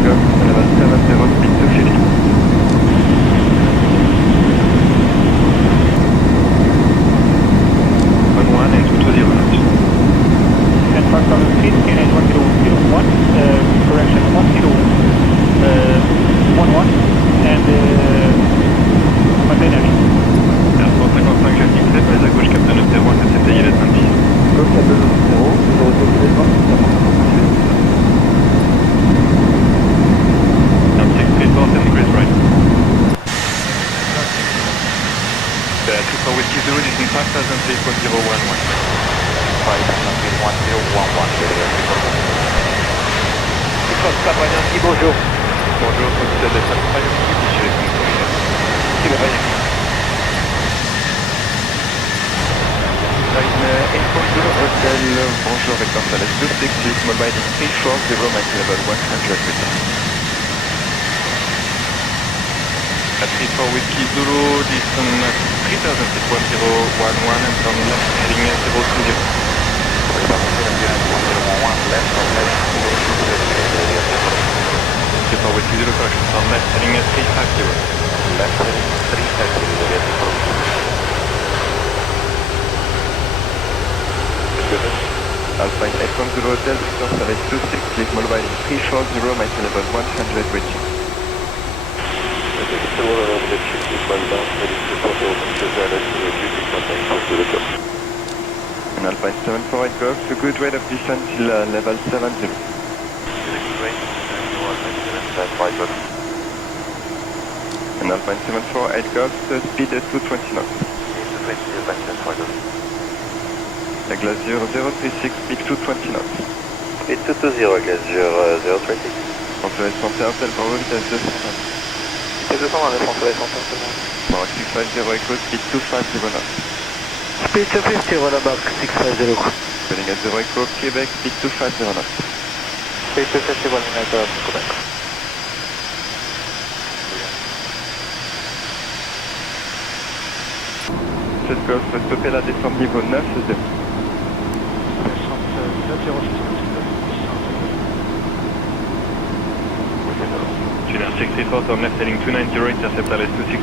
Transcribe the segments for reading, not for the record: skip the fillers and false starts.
Golf, level 70, speed 250. And 220 knots. And 5000 feet, KNH 1001, correction 1011, and maintain heading. Air France 55, j'ai fixé, mais à gauche, Captain 901, CCT, il est 26. Golf 420, 634, 10 degrees right. Trooper Whiskey Zulu, descend 5000 feet, 1011. 6 Papa Yankee, bonjour. Bonjour, c'est le Papa Yankee, monsieur les fonctions. C'est le Yankee. Line 8.0 Hotel, bonjour, Vector Thales 266, mobile 340, mic level 100 feet. At 34 Whiskey Zulu, descend 3000 feet, 1011, and turn left, heading 020. Trooper Whiskey Zulu, correction, turn left, heading 350. Left heading 350, Alpine 810 Hotel, Victor Thales 260, mobile 340, mic level 100 reaching. And Alpine 748 Golf, a good rate of descent till level 70. And Alpine 748 Golf, speed 220 knots. La Glasure 036, speed 220 knots. Speed 220, Glasure 036. François Santé Hotel, Bravo, vitesse 200 knots. Vitesse 200 dans le François Santé Hotel. Bon, 650 Echo, speed 250 knots. Speed 250, Rollback 650. Heading at 0 Echo, Quebec, speed 250 knots. Speed 250, Quebec. Cette Golf, stopper la descente niveau 9, c'est Tuner 64 on left heading 290, intercept LS 26.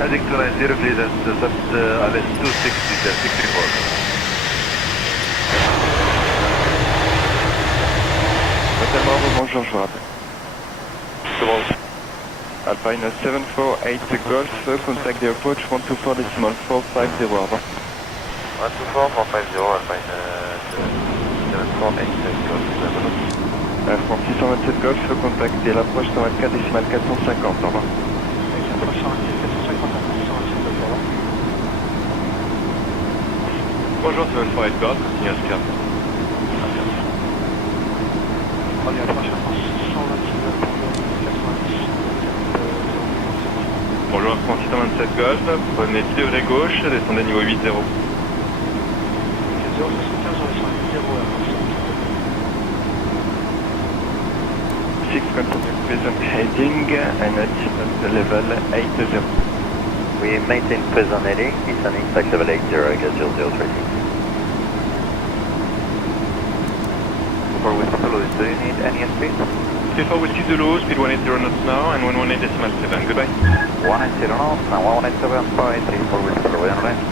Heading 290, please, intercept LS 260, 64. Hotel Bravo, bonjour, je vous rappelle. C'est bon. Alpine 748 Golf, contact the approach 124.450, au revoir. 124, 450, Alpine 748 Golf. Air France 627 Golf, contactez l'approche 124.450, au revoir. Bonjour, 748 Golf, continue à se calmer. Bonjour, Air France 627 Golf, prenez 10 degrés gauche, descendez niveau 80. 075, on descend 6 continue present heading and distance level 80. We maintain present heading, descending tax level 80, Glasure 036. For Whiskey Zulu, do you need any speed? 34 Whiskey Zulu, speed 180 knots now and 118.7, goodbye. 180 knots and 187.3 for Whiskey Zulu, we're on range.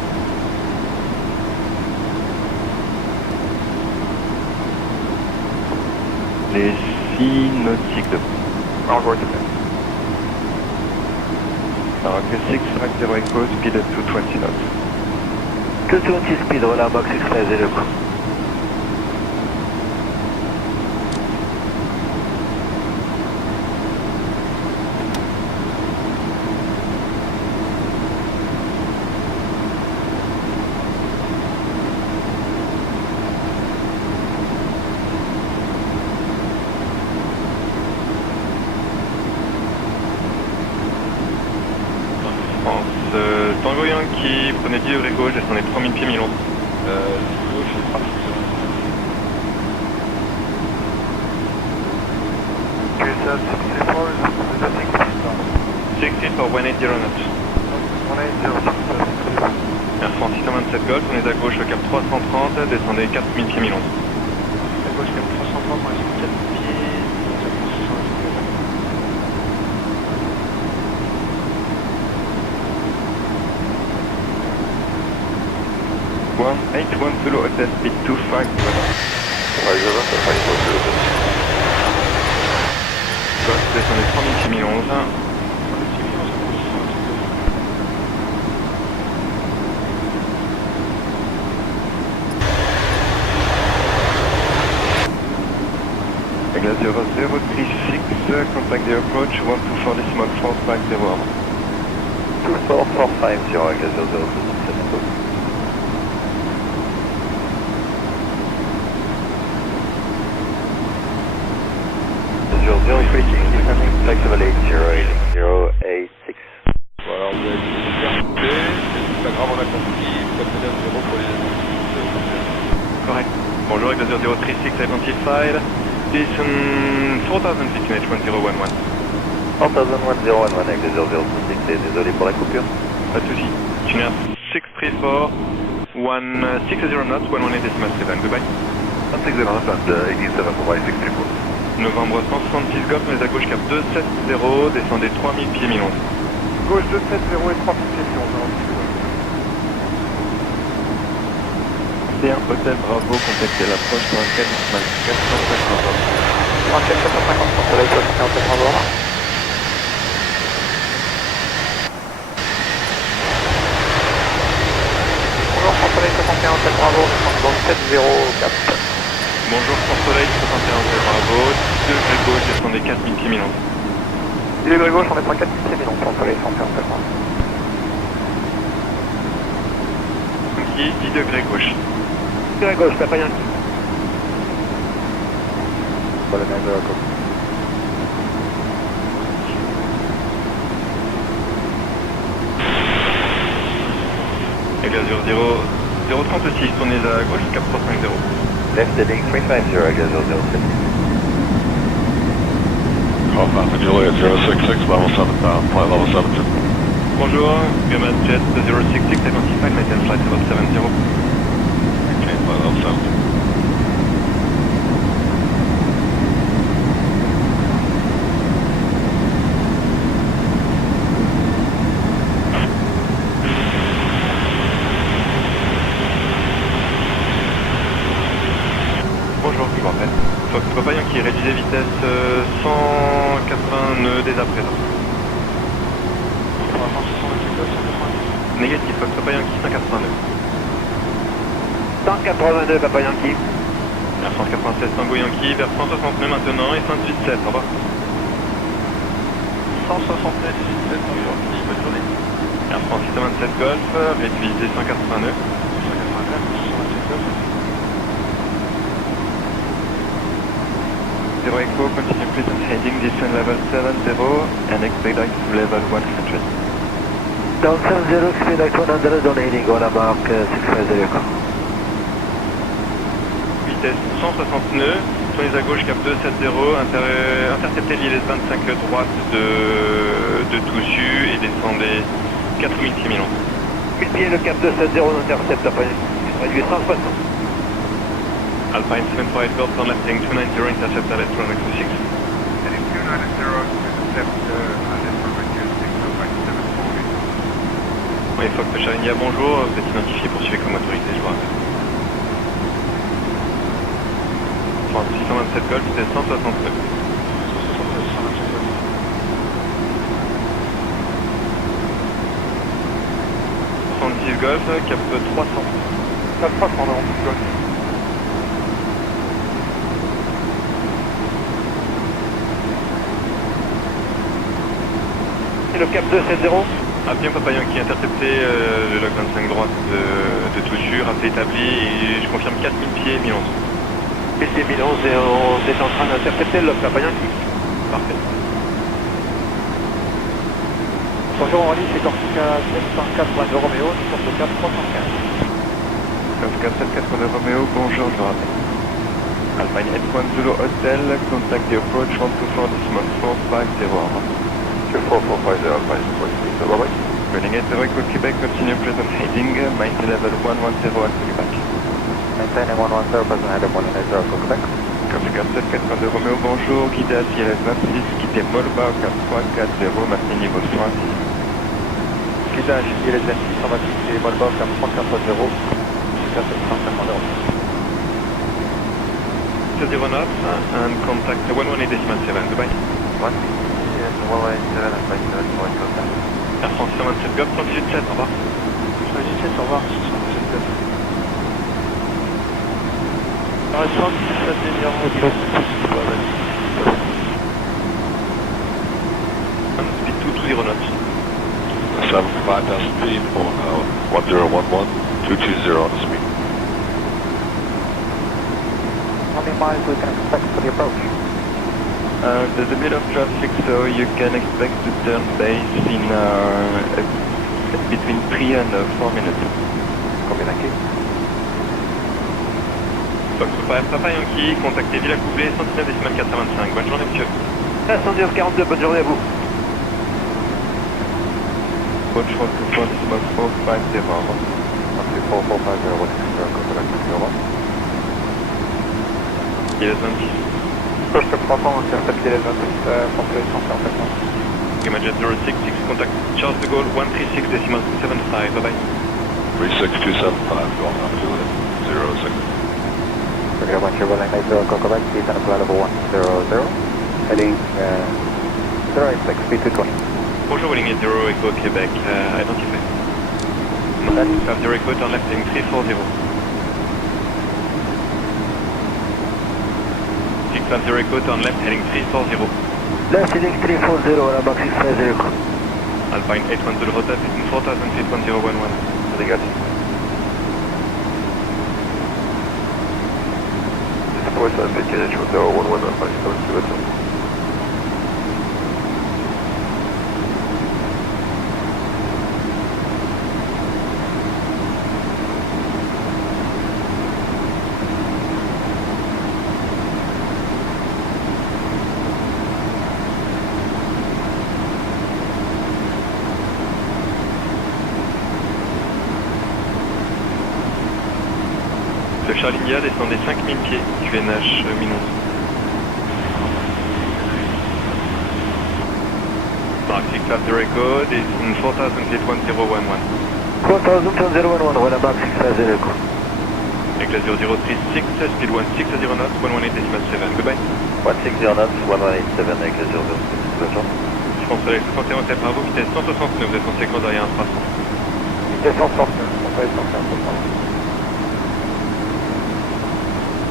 Les 6 nautiques de... Encore to Alors que 650 Echo, speed 220 knots. 220 speed, Rollback 650. Tango Yankee, prenez 10 degrés gauche, descendez 3000 pieds mi-long. Gauche, c'est parti. Okay, sir, 64 is presenting speed. 64, 180 knots. 180, Air France 627 Golf, on est à gauche, cap 330, descendez 4000 pieds mi-long. À gauche, cap 330, on descend 4 pieds. 810 Hotel Speed 25. Golf, descendez 3011. Glacier 036, contact the approach, 124 decimal 450. 24450, Glacier 036. Azure 036, descending, flight level 808, 086. Voilà, vous avez bien coupé, c'est pas grave, on a compris, vous êtes bien 0 pour les... Correct. Bonjour, Glacier 036, identified. Descend 4015 H1011. 401011 avec les 0036, désolé pour la coupure. Pas de soucis. Tuner 634, 160 knots, 118.7. Goodbye. 160 knots and 87 for my 634. Novembre 166 Golf, mais à gauche cap 270, descendez 3000 pieds mi-11. Gauche 270 et 3000 pieds Bien, Hôtel Bravo, contactez l'approche pour un 450. 3450, soleil 61, Bravo. Bonjour, soleil 61, Bravo, 704. Bonjour, Soleil 61 Bravo, 2 degrés gauche, descendez 4000 pieds mi-11. 10 degrés gauche, on est à 4000 pieds, non, soleil 61, Bravo. 10 degrés gauche. 10 degrés gauche, Papa Yankee. Voilà, bien, de la côte. Et Glacier 036, tournez à gauche, cap 350. Left heading 350, Glacier 036. Alpha Juliet 066, level 7, flight level 72. Bonjour, Grumman Jet 066, identified, maintain flight level 70. Maintain flight level 70. Bonjour, je vous rappelle. Fox Papa Yankee, réduisez vitesse 180 nœuds dès à présent. Négatif, Fox Papa Yankee, 180 nœuds. 182, Papa Yankee. Air France 96 Tango Yankee, vers 160 nœuds maintenant et 118.7, au revoir. 169, 17, New York, bonne journée. Air France 627 Golf, réduisez 180 nœuds. 189, 127 Golf. 0 Echo, continue please on heading, descend level 70 and expedite to level 100. Down 70, expedite 100 on heading, on a mark 650. Vitesse 160 nœuds, tournez à gauche cap 270, interceptez l'île 25 droite de Toussus et descendez 4000 pieds mi-11. 1000 pieds, le cap 270, on intercepte, Papa Yankee. Réduit 160. Alpine 748 Golf, turn left heading 290, intercept at 296. Heading 290, intercept Oui, Fox Charinia, bonjour, vous êtes identifié, poursuivez comme autorité, je vous rappelle. France 627 Golf, c'est 169. 70 Golf, cap 300. Cap 300, non, Golf. Et le cap 270. Avion Papa Yankee intercepté, le log 25 droite de Toussus, rappelé établi et je confirme 4000 pieds, 1011. 1000 pieds, 1011 et on est en train d'intercepter le log, Papa Yankee. Parfait. Bonjour, on c'est Corsica 704 de Roméo, Corsica 315. Corsica 704 de Roméo, bonjour, je vous rappelle. Alpine 810 Hotel, contact the approach 124 decimal 450. 24450, Alpine, bye-bye. Running at 0 Echo Quebec, continue present heading, maintain level 110 at Quebec. Maintain 110, present heading 110, Quebec. Corsica 704 de Roméo, bonjour, guidez à Sierra 26, quittez Molba au cap 340, maintenez niveau 36. Guidage, il est 26, on va quitter Molba, cap 340, Corsica 750. 0 knots and contact 118.7. Goodbye. 118.7 and 57 Air France 127 Golf 187, au revoir. 117, au revoir, 117 Golf. Alors, 117 numéro, Speed 220 knots. 75,000 feet for 1011, 220 on the speed. How many miles we can expect for the approach? There's a bit of traffic, so you can expect to turn base in between 3 and 4 minutes. Combien d'acquis? Fox Papa Yankee, contactez Villa Coublé 119,425. Bonne journée, monsieur. 110-42, bonne journée à vous. Watch 124.450. 13450, what is your contact? Il est 26. First up 300, on intercepte les 26, François 150. Imaget 066, contact Charles de Gaulle 136.75. Bye bye. 36275 going up to 06. Regular 1 Chevrolet 90, Quebec, speed and apply level 100, heading 086, speed 220. Bonjour, Welling 0 Echo Québec, identifié. 0 Echo, turn left heading 340. 650 Echo, turn left heading 340. Left heading 340, on a box 650. Alpine 812 rotate between 4000 feet 1011. Obrigado. Depois da pequena de hotel 111 para estabelecimento. Le Charlie India descendez 5000 pieds, QNH Minon. Mark 650 Echo, descend 4000 feet 1011. 4011, voilà box 650. Aigle 0036, speed 160 knots, 118.7. Goodbye. 160 knots, 187 avec le 006. Je pense à 61 tête par vous, vitesse 169, vous êtes en séquence derrière un 300. Vitesse 169, on va être en 169.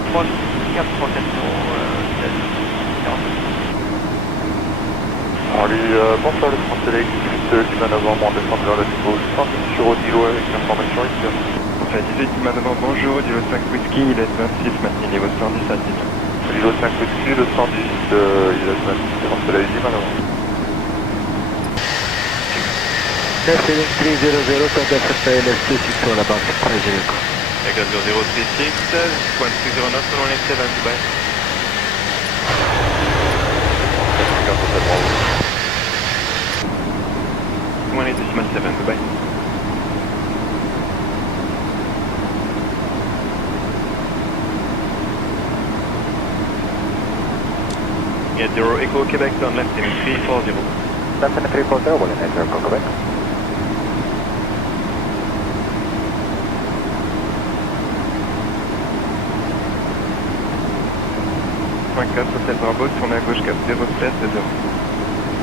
3, 4, 3, 4, 0, 40. Allez, bonsoir le français, suite du manœuvre, on descend vers le niveau 110 sur Odilo avec l'information ici. Enfin, 18 Manœuvre, bonjour, Dilo 5 Whisky, il est 26, maintenant niveau 110 altitude. Odilo 5 au-dessus, le 110, il est 26, c'est dans cela ici manœuvre. Left heading 300, contact LS26 on a box 650. Aigle 0036, 160 knots, 118.7. Goodbye. 118.7. Goodbye. Get 0 Echo Quebec, turn left heading 340. Left heading 340, will enter Quebec. Hôtel Bravo, tournez à gauche cap 0770.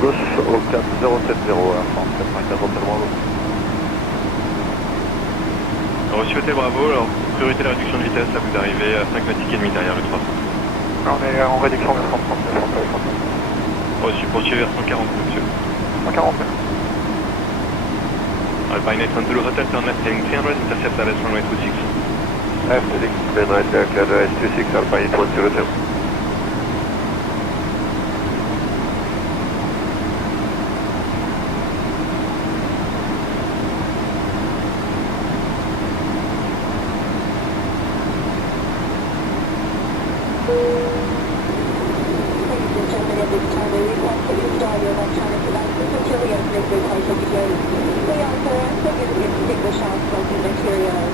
Gauche au 4070, Air France 95 Hôtel Bravo. Reçu Hôtel Bravo, alors priorité de la réduction de vitesse, là vous arrivez à 5 nautiques et demi derrière le 300. On est en réduction vers 139, Reçu, poursuivez vers 140, monsieur. 140. Alpine 812 Hotel, turn left heading 300, intercept LS runway 26. Left heading, clear right there, clear the S26, Alpine 810.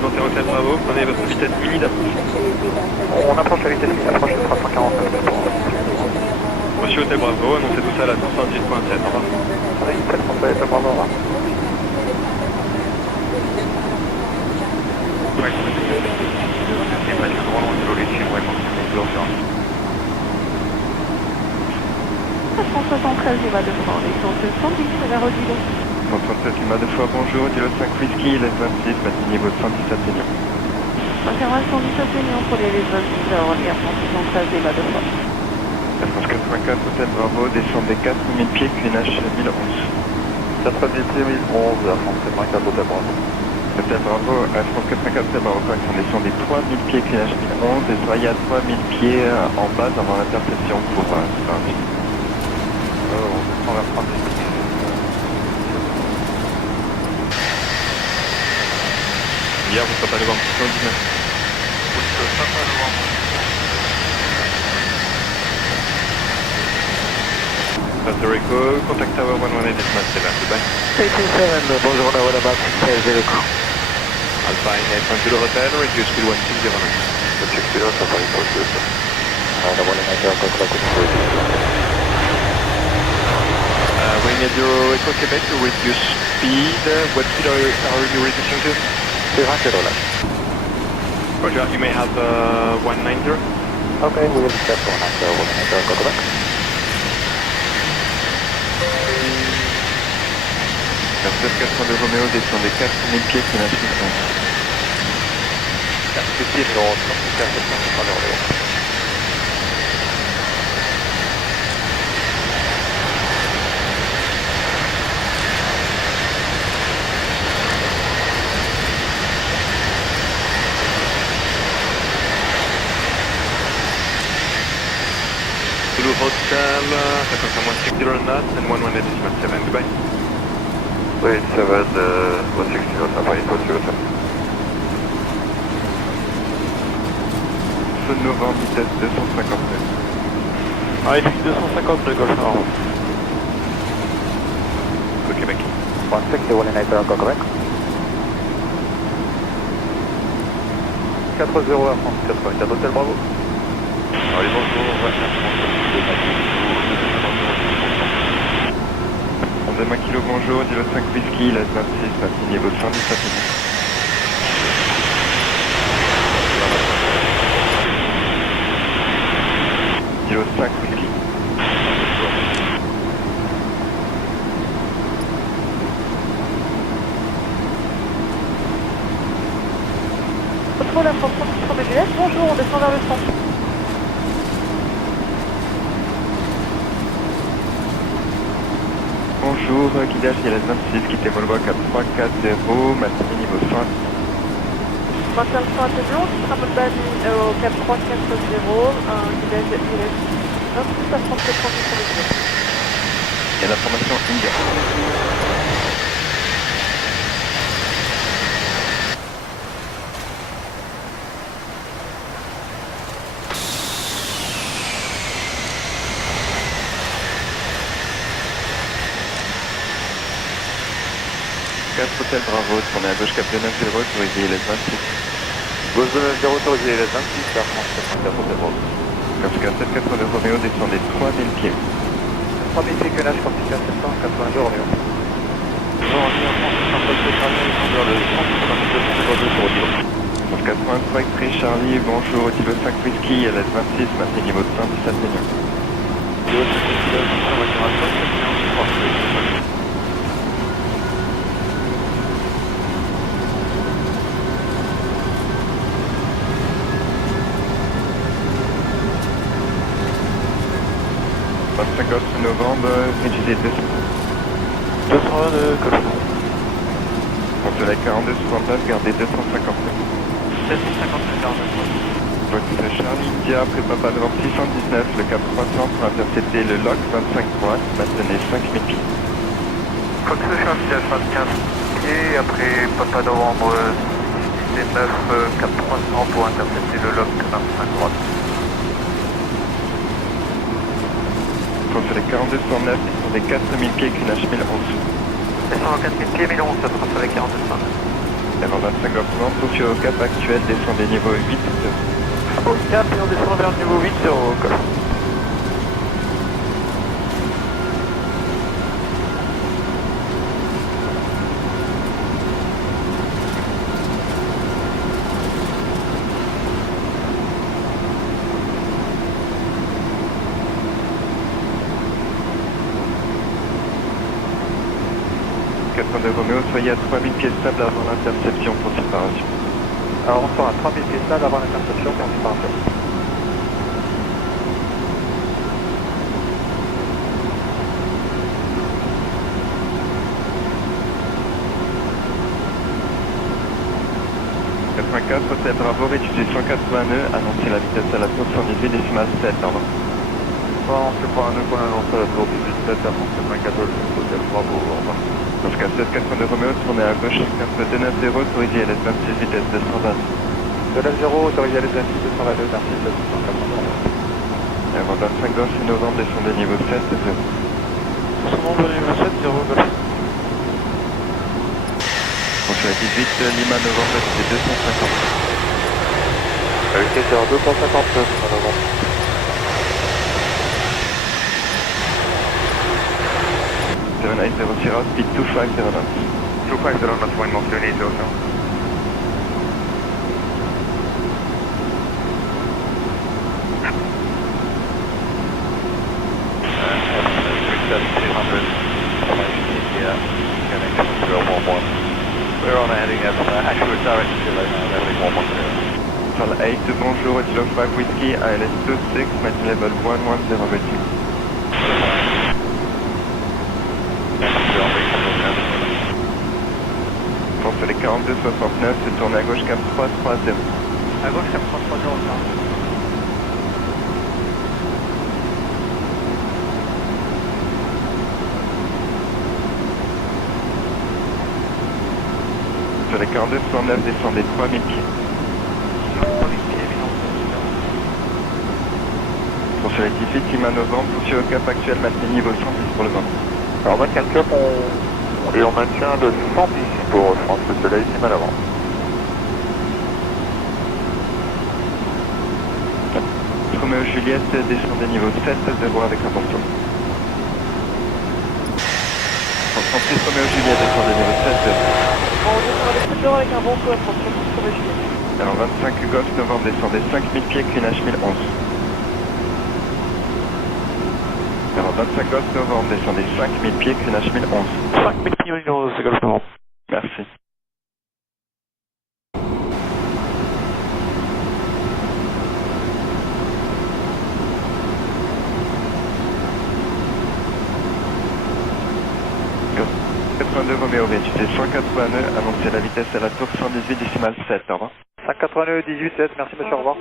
Montez Hôtel Bravo, prenez votre vitesse mini d'approche. On approche la vitesse mini d'approche de 340. Reçu Hôtel Bravo, annoncez tout ça à la 118.7. Au revoir. Oui, 7 Bravo, au revoir. Ouais. 173 Lima de France, descente 110 vers Odilo. 173 Lima 2 fois, bonjour, Kilo 5 Whisky, les 26, maintien niveau 117 millions. Confirmation 17 millions pour les 26 vers Orly, 173 Lima de France. Air France 84, Hôtel Bravo, descendez 4000 pieds, QNH 1011. 4000 pieds, 1011, Air France 84, Hôtel Bravo. Hôtel Bravo, Air France 84, Hôtel Bravo, correction, descendez 3000 pieds, QNH 1011, et soyez à 3000 pieds en base avant l'interception pour Sparky. On descend vers 3000 pieds. Hier, vous serez pas devant 19. Puerto Rico, contact tower 118.7, goodbye. 327, bonjour, Nawalabad, 16 coup. Alpha Inlet, Angelo Hotel, reduce speed 160. 160, ça paraît pas que ça. Nawalabad, Coco, Wing at Euro Echo Quebec to reduce speed. What speed are you reducing to? 300 dollars. Roger, you may have 190. Okay, we will step on after Coco. Air 402 Romeo, descendez 4000 pieds, QNH 1011. 4000 pieds, 1011, 147 vers Orléans. Zulu Hotel, ça confirme 160 knots and 118.7, goodbye. Oui, 7, 160, ça paraît pas que ça. Feu de novembre, vitesse 259. Ah, il fait 250 de Golf Nord. Au Québec. 161 in April, Quebec. 4-0 Air France 84, Hôtel Bravo. Allez, bonjour, Air France 84. Ondema Kilo, bonjour, Kilo 5 Whisky, les 26, maintien niveau 117 millions. Kilo 5 Whisky. Contrôle à France 33 BGS, bonjour, on descend vers le centre. Bonjour, guidage ILS 26, quittez Volvo 4340, maintien niveau 100. Maintien le son à Téblon, qui sera Moldani au cap 340, guidage ILS 26 à 37 pour BGS. Il y a l'information India. Hôtel Bravo, tournez à gauche cap 290, autorisé les 26. Gauche 290, autorisé les 26, Air France 84, Hôtel Bravo. Corsica 782 Romeo, descendez 3000 pieds. 3000 pieds, QNH, Corsica 782 Romeo. Bonjour, Air France 84, Charlie, vers le centre, 32 sur Odilo. Corsica 83 X-Ray Charlie, bonjour, Kilo 5 Whisky, LS 26, maintien niveau 117 millions. Kilo 5 Whisky, la voiture à 7 millions, novembre, rigidité 200. 220 de Golf. Pour cela 42 69, gardez 259. 759 42. Votre Charlie India, prépa pas devant 619, le cap 300 pour intercepter le LOC 25 droite, maintenez 5000 pieds. Fox Charlie India 75 pieds, après Papa Novembre 619, cap 300 pour intercepter le LOC 25 droite. Pour cela 42 109, sur des 4000 pieds QNH 1011. Et 14000 pieds, 1011, ça sera sur les 42 109. Avant 25 heures 30, Tokyo au cap actuel, descendez niveau 8. Au cap et on descend vers le niveau 8 sur Golf. 82 Romeo, soyez à 3000 pieds stables avant l'interception pour séparation. Alors on sera à 3000 pieds stable avant l'interception pour séparation. Hôtel Bravo, réduisez 180 nœuds, annoncez la vitesse à la tour 118,7, au revoir. Bon, c'est pas un nœud qu'on annonce à la tour 18,7, annoncez 94, hôtel Bravo, au revoir. Dans ce cas, 782 Romeo, tournez à gauche, 290, autorisé à l'aise 26, vitesse 220. 290, autorisé à l'aise 26, 222, merci, 780. Avant 25 Golf 6 novembre, descendez niveau 7, 0. Descendons de niveau 7, 0 Golf. Sur la 18, Lima novembre, c'est 250. Vitesse 259, novembre. Nice 0 speed 2509. 2509, wind mode 2800. We're on a heading actual direction to heading 110. Central 8, bonjour, Kilo 5 Whiskey, ILS 26, maintain level 110 rating. Pour les 4269, se tourne à gauche cap 330. À gauche, cap 330. Sur les 4269, descendez 3000 pieds. Pour sur les 18, Lima novembre, poursuivez au cap actuel, maintenez niveau 110 pour le moment. Alors on maintient le cap, on maintient le 110 pour France le Soleil, Lima novembre. Romeo Juliette, descendez niveau 7, 0 avec un bon tour. Pour 36 Romeo Juliette, descendez niveau 7, 0. On descend avec 7 avec un bon coup à France, sur le juillet. Alors 25 Golf novembre, descendez 5000 pieds, clinage 1011. Alors 25 Golf novembre, descendez 5000 pieds, clinage 1011. 5000 pieds, c'est Golf novembre. Merci. Go. 82 Romeo, réduisez 180 nœuds, annoncez la vitesse à la tour 118,7, au revoir. 582, 18,7, merci monsieur, au revoir.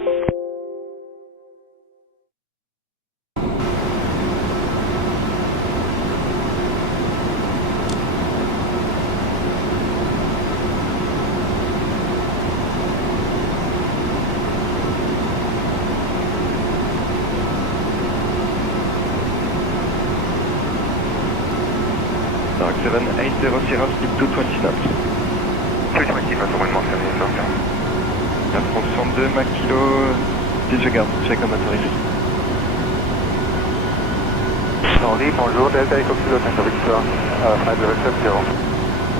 Dark 780 Sierra, speed 220 knots. 220 knots, wind mode 7800. Air France 62, Mac Kilo, disregard, check on autorisé. Sandy, bonjour, Delta Echo Kilo Tango Victor, 570.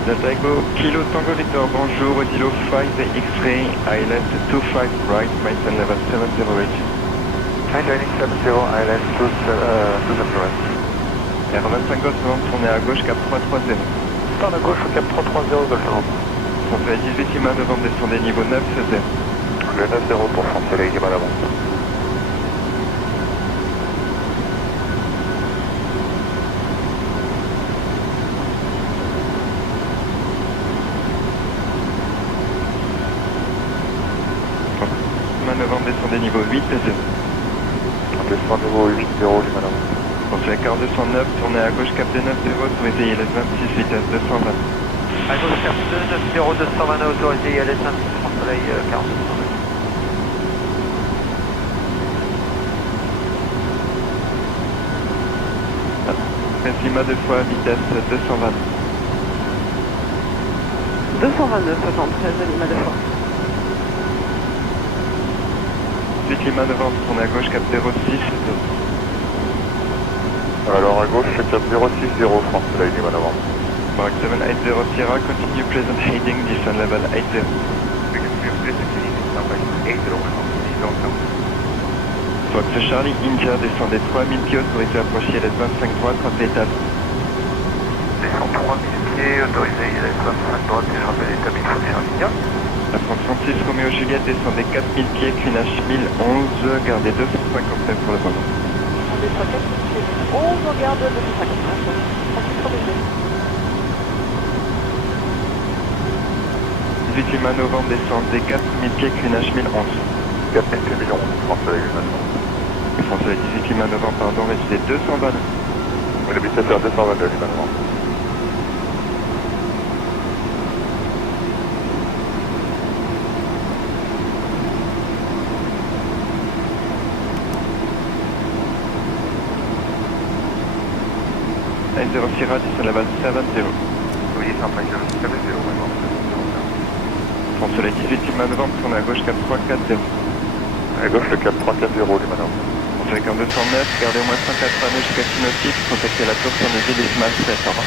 Delta Echo Kilo Tango Victor, bonjour, Odilo 5 X-Ray, ILS 25 right, maintain level 70 rating. Maintaining 70, ILS 270 right. Air 25 Golf novembre, tournez à gauche, cap 330. Tourne à gauche au cap 330, Golf novembre. Français 18 Lima novembre, descendez niveau 9, 0. Le 9-0 pour France Soleil, Lima novembre. Lima novembre, descendez niveau 8, 0. Descend niveau 8-0, Lima novembre. Français quart 209, tournez à gauche, cap 9, 0, autorisé ILS 26, vitesse 220. À gauche, cap 290, 220, autorisé, ILS 26, France Soleil, 40. Lima 2 fois, vitesse 220. 229, 73, Lima 2 fois. 8 Lima novembre, tournez à gauche, cap 06, 0. Alors à gauche, cap 060, France Soleil, Lima novembre. Mark 780 Sierra, continue pleasant heading, descend level 80. Fox Charlie India, descendez 3000 pieds, autorisé à approcher les 25 droites, 30 étapes. descend 3000 pieds, autorisé ILS 25 droite et je rappelle établi fonction linéaire. La 36 Roméo Juliette descendez 4000 pieds, clinage 1011, gardez 259 pour le moment. On descend 4000 pieds, 11, on garde 259. Ensuite, promettez. 18 Lima novembre, descendez 4000 pieds, clinage 1011. 4000 pieds, 1011, François maintenant. François 18 Lima novembre, pardon, révisez 220. Oui, le 17h 222, Lima novembre. N0 Sierra, descend la base 720. Oui, 105 km, 0 maintenant. François 18 Lima novembre, tournez à gauche 4340. À gauche, le 4340, Lima novembre. François avec un 209, gardez au moins 180 nœuds jusqu'à Sinoptique, contactez la tour sur les îles décimales 7, au revoir.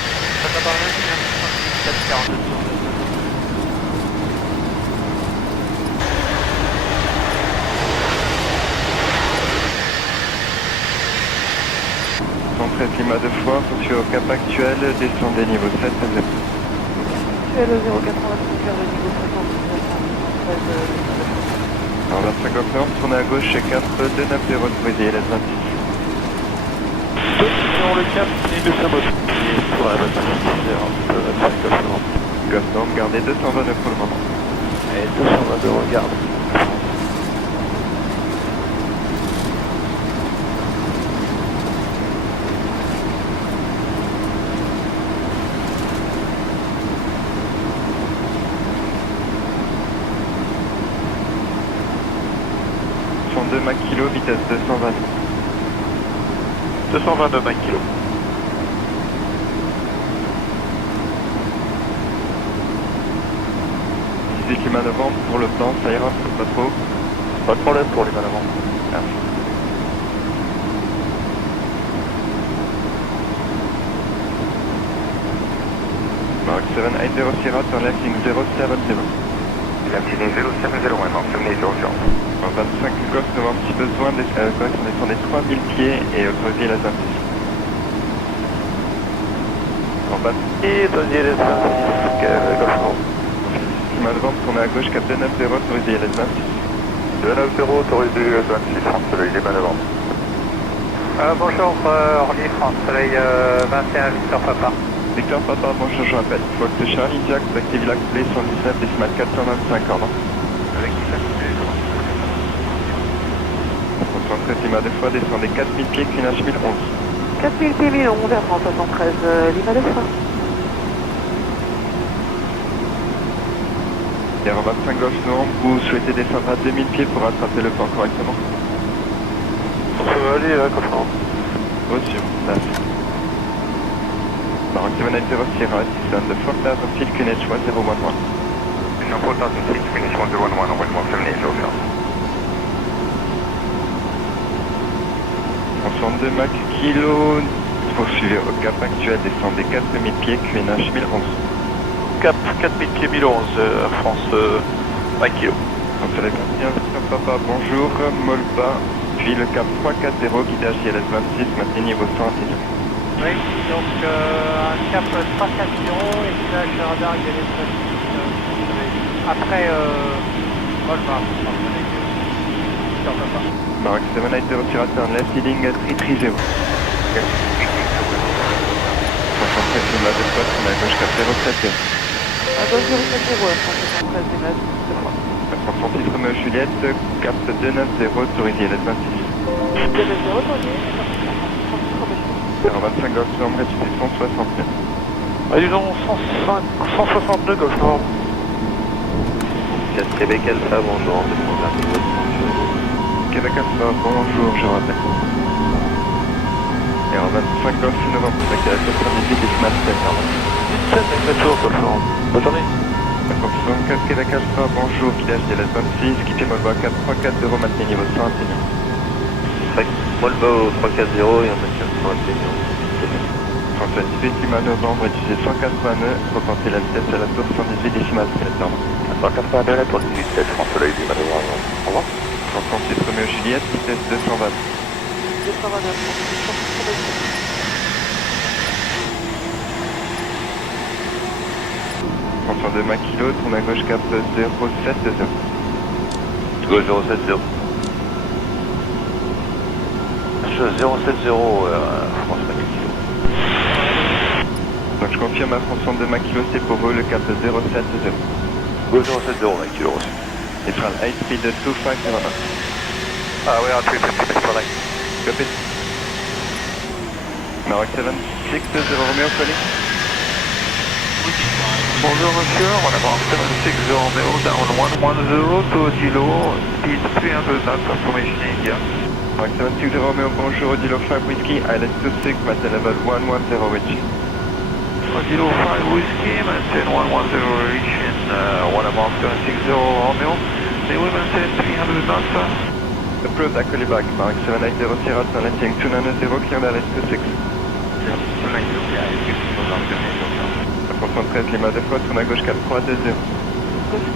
Lima 2 fois, poursuivez au cap actuel, descendez niveau 7 à 0. Actuel 0,85 vers le niveau 70. Alors 25 off nord, tournez à gauche, cap 290, autorisé LS 26. Sur le cap, et de Saint-Bos. Et pour la base 25 off nord. Gauche nord, gardez 229 pour le moment. Et 222, regarde. Mac kilo, vitesse 220. 222 Mac kilo. Lima novembre, pour le plan, ça ira, pas trop. Pas de problème pour Lima novembre. Merci. Mark 780 Sierra, turn left in 070. La petite 070 maintenant, c'est sur urgence. 25 Golf novembre, si besoin, correction descendez 3000 pieds et autorisé la 26. En bas. Et autorisé la 26, Golf nord. Lima novembre, tournez à gauche, cap 290, autorisé la 26. 290, autorisé 26, France Soleil, Lima novembre. Bonjour, Orly, France Soleil 21, Victor Papa. Victor Papa, bonjour, je rappelle. Fox Charlie Jack, contactez Villa Coulée 119 décimale 425, au revoir. Avec Villa Coulée, Concentrez Lima 2 fois, descendez 4000 pieds, clinage 1011. 4000 pieds, 1011 vers 173, Lima 2 fois. Et en 25 Golf novembre, vous souhaitez descendre à 2000 pieds pour rattraper le plan correctement? on peut aller là, Golf nord. Reçu, merci. Maroc 790 Sierra, descend de Fort Lauderdale, Cunet, choix 011. Une importance de 6, finish 101, envoyement 7 sur urgence. 62 Mac kilo, poursuivez au cap actuel, descendez 4000 pieds, QNH 1011. Cap 4000 pieds 1011, Air France 20 kg. Donc la bien, Papa, bonjour, Molba, puis le cap 340, guidage ILS 26, maintenez niveau 100 à Oui, donc un cap 340 et guidage radar ILS 26. Après, Molba, Maroc 790 Sierra, turn left, leading 330. 63 Lima 2 fois, tournez à gauche cap 070. À gauche 070, Air France 73, Lima 2 fois. 36 Roméo Juliette, cap 290, autorisé LS 26. 290, autorisé, 36 En 25 Golf novembre, révisez 169. Allez, donc 162 Golf nord. Québec Alpha, bonjour, Québec Alpha, bonjour, je rappelle. Et en 25 Golf novembre, contactez la tour 78 décimale 7, au revoir. 17 avec la tour, Golf nord. Bonne journée. 64 Québec Alpha, bonjour, village DLS 26, quittez Molba 430, maintenez niveau 100 à Ténion. Molbo 340 et on a 400 à Ténion. François 18 Lima novembre, utilisez 180 nœuds, reportez la vitesse à la tour 118 décimale 7, au revoir. 182, la tour 18, France Soleil, Lima novembre. Au revoir. 136 Roméo Juliette, vitesse 220. 229, Attention 2 ma kilo, tourne à gauche cap 070. Gauche 070. 070, France Maquilo. Donc je confirme à François 2 ma kilo, c'est pour vous le cap 070. Gauche 070, Maquilo reçu. Israel high speed 2501. We are 350 for line. Copy. Maroc 760 Romeo calling. Bonjour monsieur, on a Maroc 760 Romeo down 110 to Dilo, speed 300 knots, information India. Maroc 760 Romeo, bonjour, Dilo 5 Whiskey, ILS 26, matin level 110 reach. Dilo 5 Whiskey, maintain 110 reach in 1 Maroc 760 Romeo. May we maintain 300 knots? Approved, accueilli back, Maroc 780 Sierra, landing 290, clear ILS 26. Attention 13, Lima 2 fois, tourne à gauche 4320. Gauche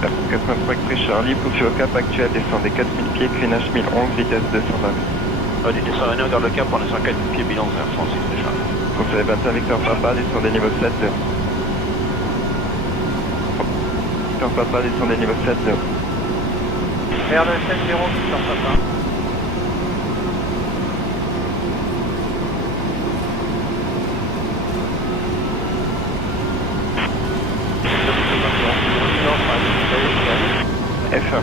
4-3-2-0, 83 Charlie, poursuit au cap actuel, descendez 4000 pieds, clinage 1011, vitesse 220. Du descend Renault, garde le cap, on est sur 4000 pieds, bilan Air France X déjà. Conseil 21 Victor Papa, descendez niveau 7. Victor Papa, descendez niveau 7. Vers le 7-0, Victor Papa. F1.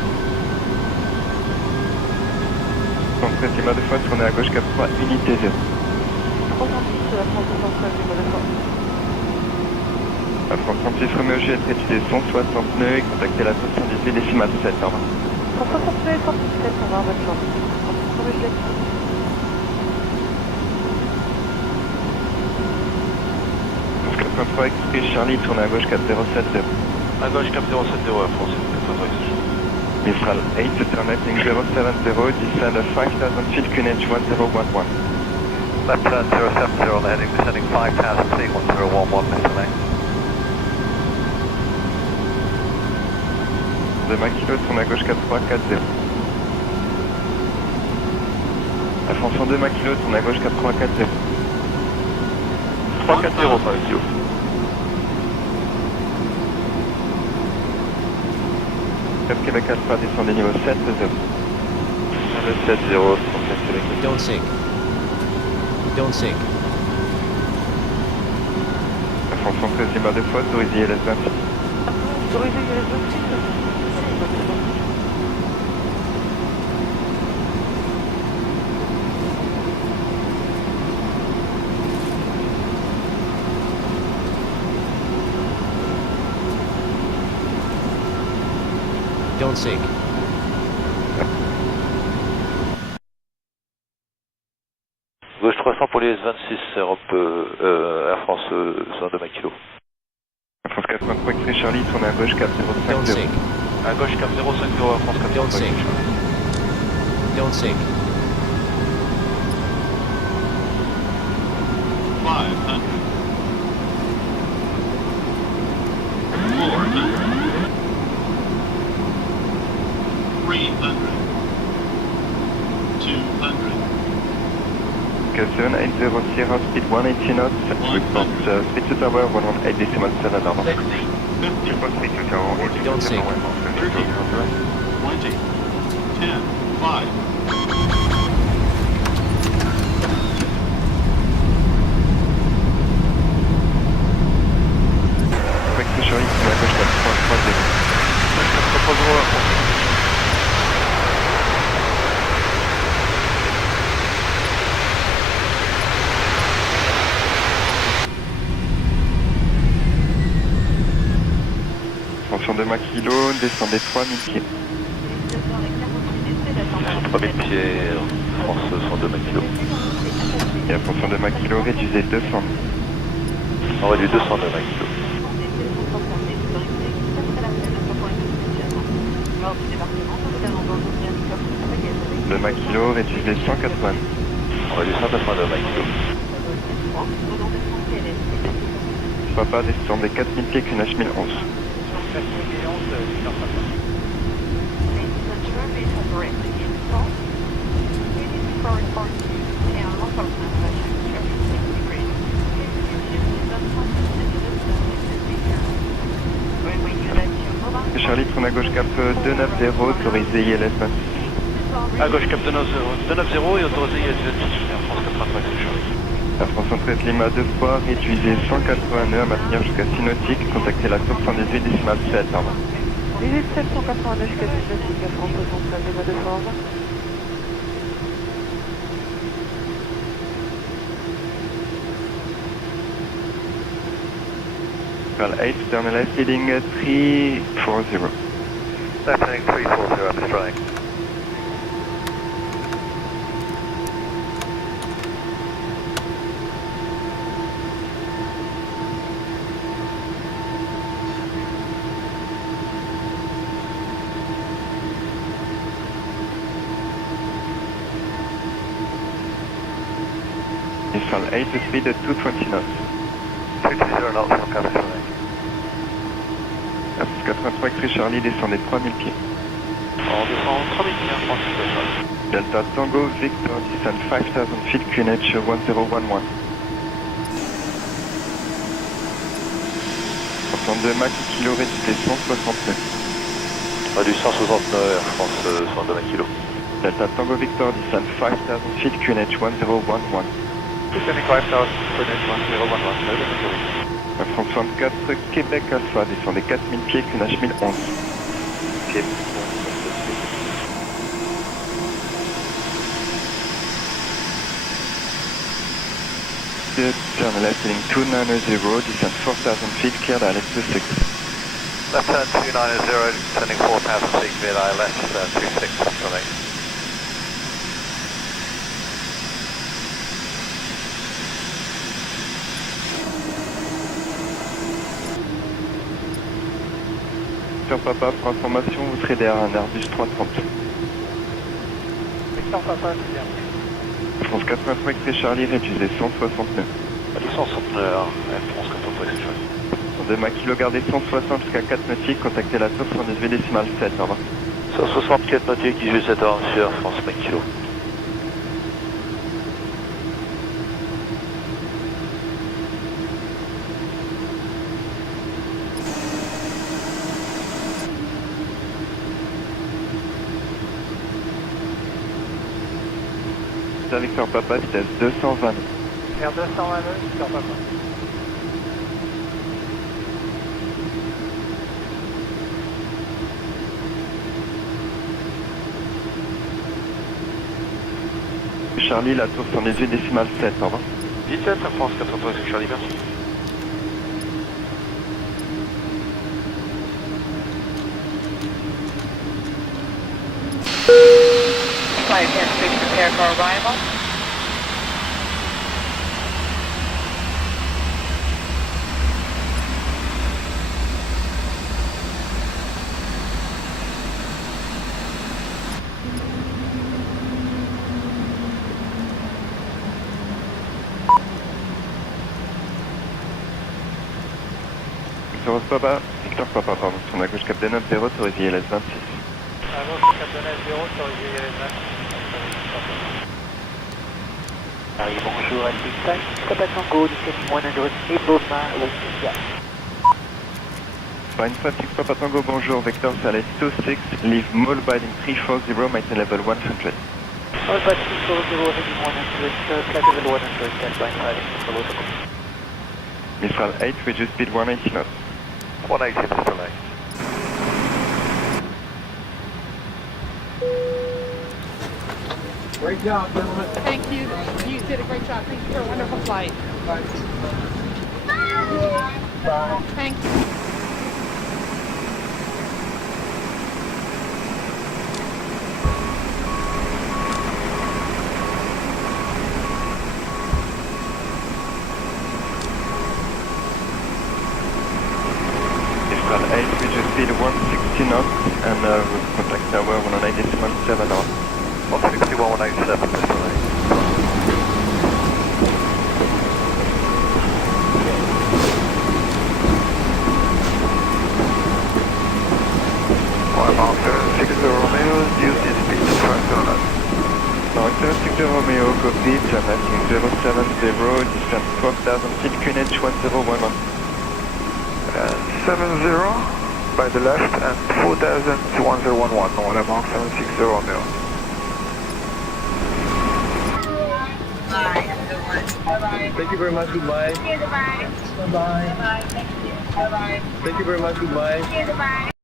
Contrée Lima 2 fois, tournez à gauche 43, unité 0. 36 la France centrale du Modèle. À France 36 Romeo Juliette, réduisez 160 nœuds et contactez la 78 décimale 7, au revoir. 169 et 117, on va en votre chambre. Premier jet. France 83 Express Charlie, tournez à gauche 4070. À gauche, cap 070, Air France X, Mistral 8, terminating 070, descend 5000 feet, QNH 1011. Left turn 070 on the heading, descending 5,000 feet, 1011, Mr. Lane. De ma kilo, tourne à gauche 4340. Ascension 2 ma kilo, tourne à gauche 4340. 340, Maquilo. Québec Alpha, descendez niveau 7, 0. Le 7, 0, Québec. Don't sink. Don't sink. Ascension 13 Lima 2 fois, autorisé LS 26. Autorisé les 26. Don't sink. Gauche 300 pour les S26, Europe, Air France 102 Maquilo. Air France 83 Express Charlie, tourne à gauche Don't 4050. sink. À gauche, cap 050, Air France 83. Don't sink. Don't sink. 500. 400. 300. 200. K780 Sierra, speed 180 knots, report speed to tower 108 decimal 7, au revoir. 60. 50. Don't sink. 30. 20. 10. 5. Express Charlie, tourne à gauche 4330. Attention de ma kilo, descendez 3000 pieds. 3000 pieds, France 102 Maquilo. Et attention de ma kilo, réduisez 200. On réduit 202 Maquilo. De ma kilo, réduisez 180. On réduit 182 Maquilo. Papa, descendez 4000 pieds, QNH 1011. 4011, Victor Papa. gauche cap 290, autorisé ILS 26. À gauche, cap 290 et autorisé ILS 26, Air France 83 Charlie. Air France 113 Lima 2 fois, réduisez 180 nœuds à maintenir jusqu'à 6 nautiques, contactez la tour 118 décimale 7, au revoir. 1789 jusqu'à 6 nautiques, Air France 73 Lima 2 fois, au revoir. Mistral 8, turn left heading 340. Left heading 340, Mistral 8. Mistral 8, the speed at 220 knots. 220 knots from Capital 8. Air France 83 X-Ray Charlie, descendez 3000 pieds. On descend 3000 pieds, Air France 83 Charlie. Delta Tango Victor, descend 5000 feet, QNH 1011. 62 Mach kilo, réduisez 160 nœuds. Du 169 Air France 102 kg. Delta Tango Victor, descend 5000 feet, QNH 1011. 275,000, QNH 1011, Air France 64 Québec Alpha, descendez 4000 pieds, QNH 1011. Pied. Turn left heading 290, descend 4000 feet, cleared ILS 26. Left turn 290, descending 4,000 feet via ILS 26, Mistral 8. Victor Papa, pour information, vous serez derrière un Airbus 330. Victor Papa, c'est bien. France 83 X-Ray Charlie, réduisez 160 nœuds. Du 169 Air France 83 Charlie. En 2 Mach kilo, gardez 160 jusqu'à 4 nautiques, contactez la tour 118 décimale 7, au revoir. 164 nautiques, 18 7 heures, sur Air France 5 kg. Victor Papa, vitesse 220 nœuds. Air 220, Victor Papa. Charlie, la tour 118 décimale 7, au revoir. 17 Air France 83 Charlie, merci. Flight 10-6, prepare for arrival. Victor Papa, pardon, tourne à gauche cap de 90, autorisé ILS 26. À gauche, cap de 90, autorisé ILS 26. Paris, bonjour, à Tic-Tac, Papa Tango, descending 100, Eboma, West. Fine 56 Papa Tango, bonjour, Vector Salet 26, leave Mall Biding 340, maintain level 100. All but 340, heading 100, flight level 100, stand by 5, follow the course. Mistral 8, reduce speed 180 knots. 180, Mistral 8. Great job, gentlemen. Thank you. You did a great job. Thank you for a wonderful flight. Thank you. Mistral 8, reduce speed 160 knots, and we'll contact tower 109.7 hours. 160, 187, Mistral 8. Marker 60 Romeo, use the speed to transfer that. Marker 60 Romeo, copy, Jamating 070, distance 12,000 feet, QNH 1011. 70, by the left and 4000 to 1011, November Mark 760 Romeo. Thank you very much, goodbye. Bye-bye. Bye-bye. Thank you. Bye-bye. Thank you very much, goodbye.